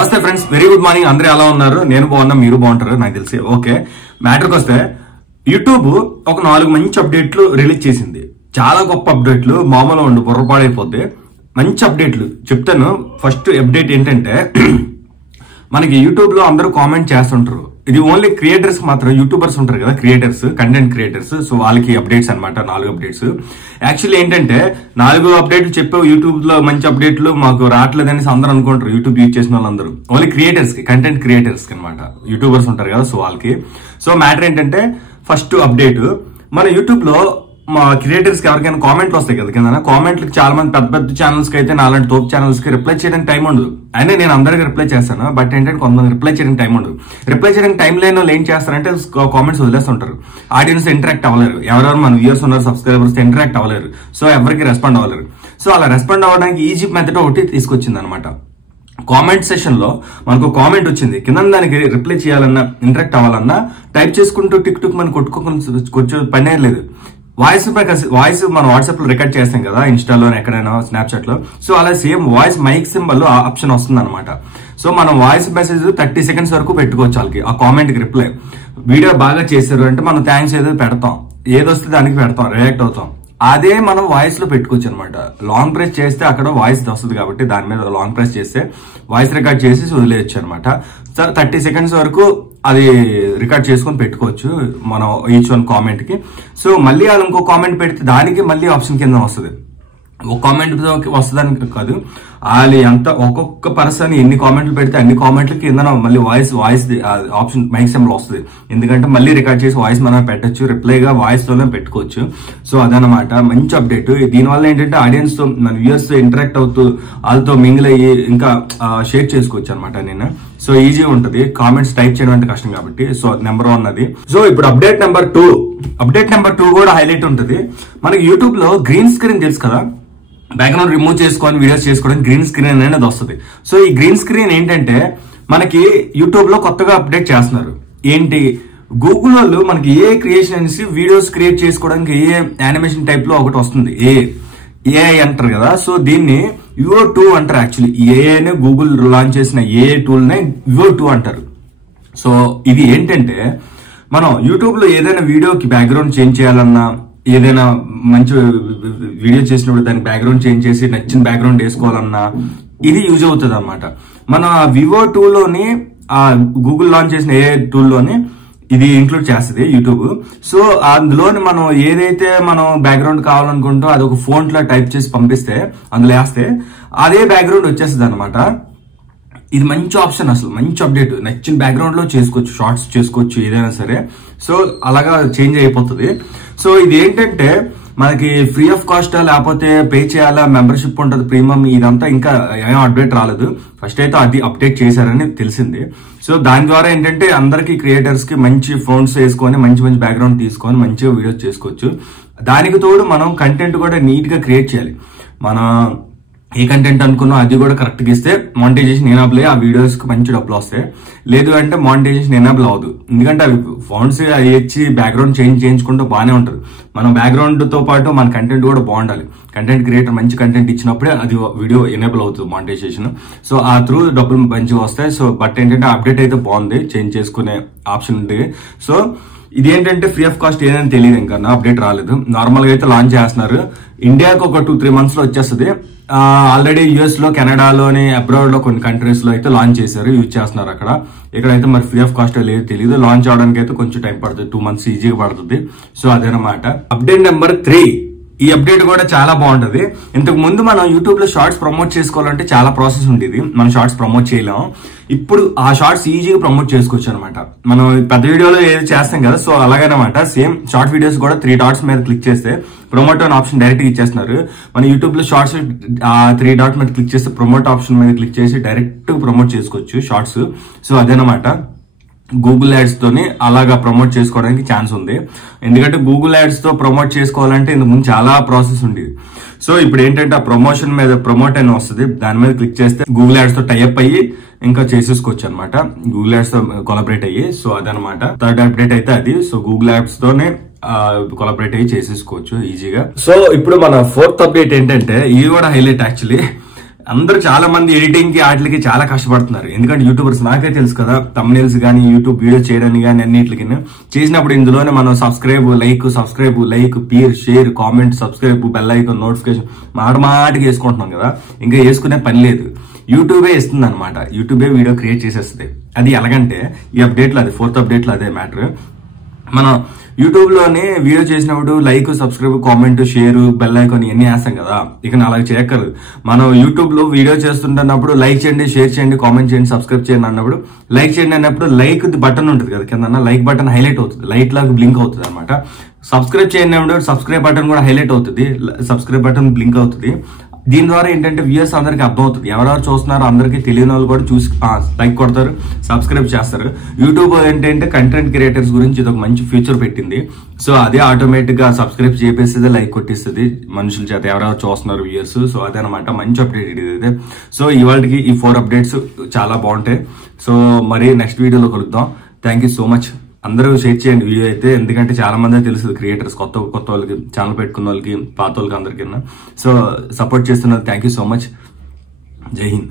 నమస్తే friends, very good morning. అందరూ ఎలా ఉన్నారు? నేను బాగున్నా, మీరు బాగుంటారు నాకు తెలిసి. ఓకే, మ్యాటర్కి వస్తే యూట్యూబ్ ఒక 4 మంచి అప్డేట్లు రిలీజ్ చేసింది. చాలా గొప్ప అప్డేట్లు, మామూలు ఉండు బుర్రపాడైపోద్ది. మంచి అప్డేట్లు చెప్తాను. ఫస్ట్ అప్డేట్ ఏంటంటే మనకి యూట్యూబ్ లో అందరూ కామెంట్ చేస్తుంటారు. ఇది ఓన్లీ క్రియేటర్స్ మాత్రం, యూట్యూబర్స్ ఉంటారు కదా, క్రియేటర్స్, కంటెంట్ క్రియేటర్స్. సో వాళ్ళకి అప్డేట్స్ అనమాట, 4 అప్డేట్స్. యాక్చువల్లీ ఏంటంటే 4 అప్డేట్లు చెప్పావు యూట్యూబ్ లో, మంచి అప్డేట్లు మాకు రావట్లేదని అందరూ అనుకుంటారు. యూట్యూబ్ యూజ్ చేసిన వాళ్ళందరూ ఓన్లీ క్రియేటర్స్ కి, కంటెంట్ క్రియేటర్స్ కి అనమాట. యూట్యూబర్స్ ఉంటారు కదా, సో వాళ్ళకి. సో మ్యాటర్ ఏంటంటే ఫస్ట్ అప్డేట్, మన యూట్యూబ్ లో మా క్రియేటర్స్ కి ఎవరికైనా కామెంట్లు వస్తాయి కదా కింద. కామెంట్లకు చాలా మంది పెద్ద పెద్ద ఛానల్స్ కి అయితే, నాలాంటి తోపు ఛానల్స్ కి రిప్లై చేయడానికి టైం ఉండదు. అయినా నేను అందరికీ రిప్లై చేస్తాను, బట్ ఏంటంటే కొంతమంది రిప్లై చేయడానికి టైం ఉండదు. రిప్లై చేయడానికి టైం లేని వాళ్ళు ఏం చేస్తారంటే కామెంట్స్ వదిలేస్తుంటారు. ఆడియన్స్ ఇంటరాక్ట్ అవ్వలేరు, ఎవరెవరు మన వ్యూయర్స్ ఉన్నారు, సబ్స్క్రైబర్స్ ఇంటరాక్ట్ అవ్వలేరు. సో ఎవరికి రెస్పాండ్ అవ్వలేరు. సో అలా రెస్పాండ్ అవ్వడానికి ఈజీ మెథడ్ ఒకటి తీసుకొచ్చింది అనమాట. కామెంట్ సెషన్ లో మనకు కామెంట్ వచ్చింది, కింద దానికి రిప్లై చేయాలన్నా, ఇంటరాక్ట్ అవ్వాలన్నా టైప్ చేసుకుంటూ టిక్ టిక్ మనం కొట్టుకోవచ్చు, పనే లేదు. వాయిస్ మనం వాట్సాప్ లో రికార్డ్ చేస్తాం కదా, ఇన్స్టాలో ఎక్కడైనా, స్నాప్చాట్ లో. సో అలా same voice mic symbol option వస్తుంది అనమాట. సో మనం వాయిస్ మెసేజ్ 30 సెకండ్స్ వరకు పెట్టుకోవచ్చు వాళ్ళకి, ఆ కామెంట్ కి రిప్లై. వీడియో బాగా చేశారు అంటే మనం థ్యాంక్స్ ఏదో పెడతాం, ఏదొస్తే దానికి పెడతాం, రియాక్ట్ అవుతాం. అదే మనం వాయిస్ లో పెట్టుకోవచ్చు అనమాట. లాంగ్ ప్రెస్ చేస్తే అక్కడ వాయిస్ వస్తుంది కాబట్టి దాని మీద లాంగ్ ప్రెస్ చేస్తే వాయిస్ రికార్డ్ చేసి వదిలేయచ్చు అనమాట. 30 సెకండ్స్ వరకు అది రికార్డ్ చేసుకొని పెట్టుకోవచ్చు మనం ఈచ్ వన్ కామెంట్ కి. సో మళ్ళీ వాళ్ళు ఇంకో కామెంట్ పెడితే దానికి మళ్ళీ ఆప్షన్ కింద వస్తుంది. ఒక కామెంట్ వస్తుందని కాదు, వాళ్ళు ఎంత ఒక్కొక్క పర్సన్ ఎన్ని కామెంట్లు పెడితే అన్ని కామెంట్లకి కింద మళ్ళీ వాయిస్ ఆప్షన్ మైక్ సింబల్ వస్తుంది. ఎందుకంటే మళ్ళీ రికార్డ్ చేసి వాయిస్ మనం పెట్టచ్చు, రిప్లైగా వాయిస్ తోనే పెట్టుకోవచ్చు. సో అదనమాట మంచి అప్డేట్. దీనివల్ల ఏంటంటే ఆడియన్స్ తో, మన వ్యూయర్స్ తో ఇంటరాక్ట్ అవుతూ వాళ్ళతో మింగిల్ అయ్యి ఇంకా షేర్ చేసుకోవచ్చు అనమాట. నేను సో ఈజీ ఉంటది, కామెంట్స్ టైప్ చేయడం అంటే కష్టం కాబట్టి. సో నెంబర్ 1 అది. సో ఇప్పుడు అప్డేట్ నెంబర్ 2 కూడా హైలైట్ ఉంటది. మనకి యూట్యూబ్ లో గ్రీన్ స్క్రీన్ తెలుసు కదా, బ్యాక్గ్రౌండ్ రిమూవ్ చేసుకొని వీడియోస్ చేసుకోవడానికి గ్రీన్ స్క్రీన్ అనేది వస్తుంది. సో ఈ గ్రీన్ స్క్రీన్ ఏంటంటే మనకి యూట్యూబ్ లో కొత్తగా అప్డేట్ చేస్తున్నారు. ఏంటి, గూగుల్ వాళ్ళు మనకి ఏ క్రియేషన్ అనేసి వీడియోస్ క్రియేట్ చేసుకోవడానికి ఏ యానిమేషన్ టైప్ లో ఒకటి వస్తుంది, ఏఐ అంటారు కదా. సో దీన్ని వివో 2 అంటారు. యాక్చువల్లీ ఏఐనే గూగుల్ లాంచ్ చేసిన ఏఐ టూల్ నే వివో 2 అంటారు. సో ఇది ఏంటంటే మనం యూట్యూబ్ లో ఏదైనా వీడియోకి బ్యాక్గ్రౌండ్ చేంజ్ చేయాలన్నా, ఏదైనా మంచి వీడియో చేసినప్పుడు దానికి బ్యాక్గ్రౌండ్ చేంజ్ చేసి నచ్చిన బ్యాక్గ్రౌండ్ వేసుకోవాలన్నా ఇది యూజ్ అవుతుంది అనమాట. మన వివో 2 లోని, ఆ గూగుల్ లాంచ్ చేసిన ఏ టూల్ లోని ఇది ఇంక్లూడ్ చేస్తుంది యూట్యూబ్. సో అందులోని మనం ఏదైతే మనం బ్యాక్గ్రౌండ్ కావాలనుకుంటో అది ఒక ఫోన్ లో టైప్ చేసి పంపిస్తే, అందులో వేస్తే అదే బ్యాక్గ్రౌండ్ వచ్చేస్తుంది అనమాట. ఇది మంచి ఆప్షన్, అసలు మంచి అప్డేట్. నచ్చిన బ్యాక్గ్రౌండ్ లో చేసుకోవచ్చు, షార్ట్స్ చేసుకోవచ్చు, ఏదైనా సరే. సో అలాగా చేంజ్ అయిపోతుంది. సో ఇది ఏంటంటే మనకి ఫ్రీ ఆఫ్ కాస్ట్, లేకపోతే పే చేయాలా, మెంబర్షిప్ ఉంటుంది, ప్రీమియం, ఇదంతా ఇంకా ఏం అప్డేట్ రాలేదు. ఫస్ట్ అయితే అది అప్డేట్ చేశారని తెలిసింది. సో దాని ద్వారా ఏంటంటే అందరికి క్రియేటర్స్ కి మంచి ఫోన్స్ వేసుకొని మంచి మంచి బ్యాక్గ్రౌండ్ తీసుకొని మంచిగా వీడియోస్ చేసుకోవచ్చు. దానికి తోడు మనం కంటెంట్ కూడా నీట్ గా క్రియేట్ చేయాలి. మన ఏ కంటెంట్ అనుకున్నా అది కూడా కరెక్ట్ గా ఇస్తే మానిటైజేషన్ ఎనాబుల్ అయ్యి ఆ వీడియోస్ కి మంచి డబ్బులు వస్తాయి. లేదు అంటే మానిటైజేషన్ ఎనాబుల్ అవ్వదు. ఎందుకంటే అవి ఫోన్స్ అవి ఇచ్చి బ్యాక్గ్రౌండ్ చేయించుకుంటూ బాగానే ఉంటుంది. మన బ్యాక్గ్రౌండ్ తో పాటు మన కంటెంట్ కూడా బాగుండాలి. కంటెంట్ క్రియేటర్ మంచి కంటెంట్ ఇచ్చినప్పుడే అది వీడియో ఎనేబుల్ అవుతుంది మానిటైజేషన్. సో ఆ త్రూ డబ్బులు మంచిగా వస్తాయి. సో బట్ ఏంటంటే అప్డేట్ అయితే బాగుంది, చేంజ్ చేసుకునే ఆప్షన్ ఉంది. సో ఇది ఏంటంటే ఫ్రీ ఆఫ్ కాస్ట్ ఏదని తెలియదు, ఇంకా అప్డేట్ రాలేదు. నార్మల్ గా అయితే లాంచ్ చేస్తున్నారు. ఇండియాకి ఒక 2-3 మంత్స్ లో వచ్చేస్తుంది. ఆల్రెడీ యుఎస్ లో, కెనడాలోని, అబ్రాడ్ లో కొన్ని కంట్రీస్ లో అయితే లాంచ్ చేశారు, యూజ్ చేస్తున్నారు అక్కడ. ఇక్కడైతే మరి ఫ్రీ ఆఫ్ కాస్ట్ లేదు తెలియదు. లాంచ్ అవడానికి అయితే కొంచెం టైం పడుతుంది, 2 మంత్స్ ఈజీగా పడుతుంది. సో అదేనమాట అప్డేట్ నెంబర్ 3. ఈ అప్డేట్ కూడా చాలా బాగుంటది. ఇంతకు ముందు మనం యూట్యూబ్ లో షార్ట్స్ ప్రమోట్ చేసుకోవాలంటే చాలా ప్రాసెస్ ఉండేది, మనం షార్ట్స్ ప్రమోట్ చేయలేము. ఇప్పుడు ఆ షార్ట్స్ ఈజీగా ప్రమోట్ చేసుకోవచ్చు అనమాట. మనం పెద్ద వీడియోలో ఏది చేస్తాం కదా, సో అలాగనమాట సేమ్ షార్ట్ వీడియోస్ కూడా 3 డాట్స్ మీద క్లిక్ చేస్తే ప్రమోట్ అనే ఆప్షన్ డైరెక్ట్ గా ఇచ్చేస్తున్నారు. మన యూట్యూబ్ లో షార్ట్స్ 3 డాట్స్ మీద క్లిక్ చేస్తే ప్రమోట్ ఆప్షన్ మీద క్లిక్ చేసి డైరెక్ట్ ప్రమోట్ చేసుకోవచ్చు షార్ట్స్. సో అదేనమాట గూగుల్ యాడ్స్ తోని అలాగా ప్రమోట్ చేసుకోవడానికి ఛాన్స్ ఉంది. ఎందుకంటే గూగుల్ యాడ్స్ తో ప్రమోట్ చేసుకోవాలంటే ఇంతకు ముందు చాలా ప్రాసెస్ ఉండేది. సో ఇప్పుడు ఏంటంటే ఆ ప్రమోషన్ మీద ప్రమోట్ అని వస్తుంది, దాని మీద క్లిక్ చేస్తే గూగుల్ యాడ్స్ తో టైఅప్ అయ్యి ఇంకా చేసేసుకోవచ్చు అనమాట, గూగుల్ యాడ్స్ తో కొలాబరేట్ అయ్యి. సో అదనమాట 3rd అప్డేట్ అయితే అది. సో గూగుల్ యాడ్స్ తోనే కొలాబరేట్ అయ్యి చేసేసుకోవచ్చు ఈజీగా. సో ఇప్పుడు మన 4th అప్డేట్ ఏంటంటే ఇది కూడా హైలైట్ యాక్చువల్లీ. అందరూ చాలా మంది ఎడిటింగ్ కి వాటికి చాలా కష్టపడుతున్నారు. ఎందుకంటే యూట్యూబర్స్ నాకే తెలుసు కదా, తమ్నెయిల్స్ కానీ యూట్యూబ్ వీడియో చేయడానికి కానీ అన్నిటికి చేసినప్పుడు ఇందులోనే మనం subscribe like share comment subscribe bell icon notification మాటికి వేసుకుంటున్నాం కదా, ఇంకా వేసుకునే పని లేదు. యూట్యూబే ఇస్తుంది అనమాట. యూట్యూబే వీడియో క్రియేట్ చేసేస్తుంది. అది ఎలాగంటే ఈ అప్డేట్లో అది 4th అప్డేట్లో అదే మ్యాటర్. మనం యూట్యూబ్ లోనే వీడియో చేసినప్పుడు like subscribe comment share bell icon ఇవన్నీ వేస్తాం కదా, ఇక అలా చేయక్కర్లేదు. మనం యూట్యూబ్ లో వీడియో చేస్తుంటున్నప్పుడు లైక్ చేయండి షేర్ చేయండి కామెంట్ చేయండి సబ్స్క్రైబ్ చేయండి అన్నప్పుడు లైక్ చేయండి అన్నప్పుడు లైక్ బటన్ ఉంటుంది కదా కింద, లైక్ బటన్ హైలైట్ అవుతుంది, లైట్ లాగా బ్లింక్ అవుతుంది అనమాట. సబ్స్క్రైబ్ చేయండి అన్నప్పుడు సబ్స్క్రైబ్ బటన్ కూడా హైలైట్ అవుతుంది, సబ్స్క్రైబ్ బటన్ బ్లింక్ అవుతుంది. దీని ద్వారా ఏంటంటే వ్యూయర్స్ అందరికి అర్థమవుతుంది, ఎవరెవరు చూస్తున్నారో అందరికీ తెలియని వాళ్ళు కూడా చూసి లైక్ కొడతారు సబ్స్క్రైబ్ చేస్తారు. యూట్యూబ్ ఏంటంటే కంటెంట్ క్రియేటర్స్ గురించి ఇది ఒక మంచి ఫీచర్ పెట్టింది. సో అదే ఆటోమేటిక్ గా సబ్స్క్రైబ్ చేపేస్తుంది, లైక్ కొట్టిస్తుంది మనుషుల చేత ఎవరెవరు చూస్తున్నారు వ్యూయర్స్. సో అదనమాట మంచి అప్డేట్ ఇదైతే. సో ఇవాళకి ఈ 4 అప్డేట్స్ చాలా బాగుంటాయి. సో మరి నెక్స్ట్ వీడియోలో కలుద్దాం. Thank you so much. అందరూ షేర్ చేయండి వీడియో అయితే, ఎందుకంటే చాలా మంది తెలుసు క్రియేటర్స్ కొత్త వాళ్ళకి ఛానల్ పెట్టుకున్న వాళ్ళకి పాత వాళ్ళకి అందరికీ. సో సపోర్ట్ చేస్తున్నారు. Thank you so much. జై హింద్.